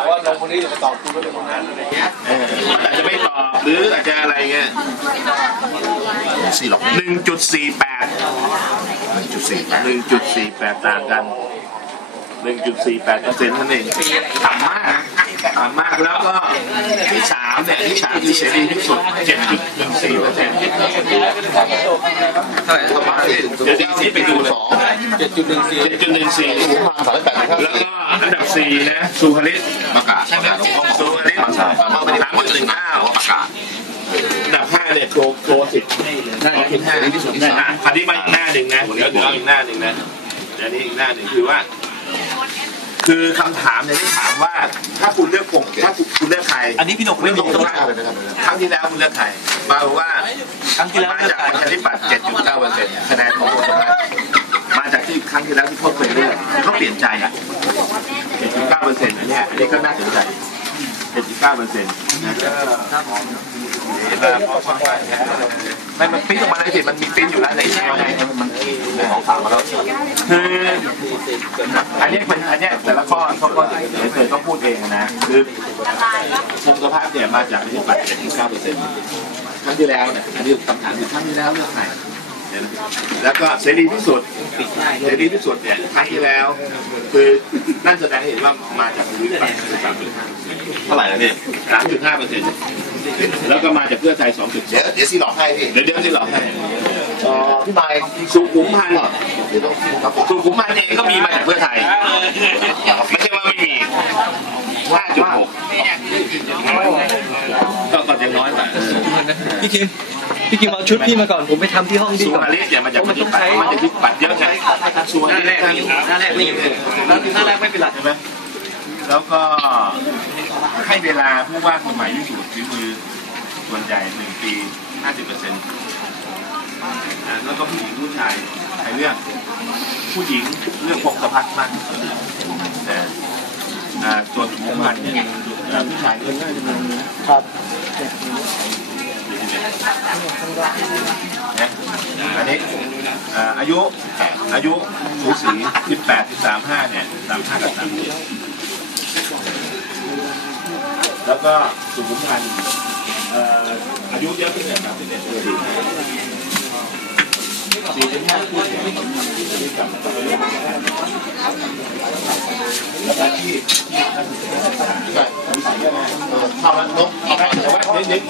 บอกว่าลงคนนี้จะไปตอบคุณก็เป็นคนนั้นอะไรเงี้ยเอออาจจะไม่ตอบหรืออาจจะอะไรเงี้ยสี่หรอกหนึ่งจุดสี่แปดหนึ่งจุดสี่แปดหนึ่งจุดสี่แปดต่างกันหนึ่งจุดสี่แปดเปอร์เซ็นต์นั่นเองต่ำมากนะต่ำมากแล้วก็ที่สามเนี่ยที่สามที่เสรีที่สุดเจ็ดจุดหนึ่งสี่เปอร์เซ็นต์เท่าไหร่ธรรมะที่เดี๋ยวที่ไปดูเลยสองเจ็ดจุดหนึ่งสี่เจ็ดจุดหนึ่งสี่ผมพาสามแปดครับแล้วก็อันดับ สี่นะสุภริตประกาศใช่ไหมหลวงพ่อสุภริตประกาศมาไม่ได้สามจุดหนึ่งห้าประกาศอันดับห้าเนี่ยโครโครสิบได้แล้วที่ห้าที่สุดที่สามคราวนี้มาอีกหน้าหนึ่งนะเดี๋ยวเดี๋ยวเอาอีกหน้าหนึ่งนะเดี๋ยวนี้อีกหน้าหนึ่งคือว่า คือคำถามเนี่ยที่ถามว่า ถ้าคุณเลือกผมถ้าคุณเลือกใคร อันนี้พี่หนกไม่มีไม่ได้ไม่ได้ไม่ได้ครั้งที่แล้วคุณเลือกใครมาบอกว่าครั้งที่แล้วมาเลือกจากใครประชาธิปัตย์7.9เปอร์เซ็นต์คะแนนของคุณสมบัติมาจากที่ครั้งที่แล้วที่เขาเคยเลือกเขาเปลี่ยนใจอะ 7.9เปอร์เซ็นต์เนี่ยอันนี้ก็น่าสนใจ7.9เปอร์เซ็นต์ไม่มันปริ้นออกมาเลยสิมันมีปริ้นอยู่แล้วในแชร์ไงมันของสามมาแล้วคืออันเนี้ยเป็นอันเนี้ยแต่ละข้อเขาก็เดี๋ยวเธอต้องพูดเองนะคือพงศภาพเนี่ยมาจากประชาธิปัตย์7.9เปอร์เซ็นต์ครั้งที่แล้วเนี่ยอันนี้คำถามคือครั้งที่แล้วเลือกใครเดี๋ยวนะ แล้วก็เสรีพิสุทธิ์เสรีพิสุทธิ์เนี่ยครั้งที่แล้ว คือนั่นแสดงให้เห็นว่ามาจากประชาธิปัตย์3.5เท่าไหร่แล้วเนี่ย3.5เปอร์เซ็นต์แล้วก็มาจากเพื่อไทย2.7เดี๋ยวเดี๋ยวสี่หลอกให้พี่เดี๋ยวเดี๋ยวที่หลอกให้พี่ไมค์สุขุมพันธ์เดี๋ยวต้องครับผมสุขุมพันธ์เองก็มีมาจากเพื่อไทยไม่ใช่ว่าไม่มีห้าจุดหกก็ก็ยังน้อยกว่าพี่คิม พี่คิมเอาชุดพี่มาก่อนผมไปทำที่ห้องพี่สุก่อนมาลิสเนี่ยมาจากปฏิบัติมันจะพิบัติเยอะไงส่วนหน้าแรกไม่อยู่หน้าแรกไม่อยู่หน้าหน้าแรกไม่เป็นไรใช่ไหมแล้วก็ให้เวลาผู้ว่าคนใหม่ที่สุดฝีมือส่วนใหญ่หนึ่งปีห้าสิบเปอร์เซ็นต์แล้วก็ผู้หญิงผู้ชายใครเลือกผู้หญิงเลือกพงศพัฒน์มากที่สุดแต่อ่าส่วนสุขุมพันธ์เนี่ยเอ่อผู้ชายเลือก นะอันนี้อ่ออายุอายุสูสีสิบแปดสิบสามห้าเนี่ยสามห้ากับสามแล้วก็สุขุมพันธ์อายุเยอะขึ้นเนี่ยสามสิบเอ็ดปีสี่สิบห้าปีเนี่ยกับแล้วก็ที่ที่นักศึกษาเออเข้าแล้วนกเอาไปแต่ว่าเด็ก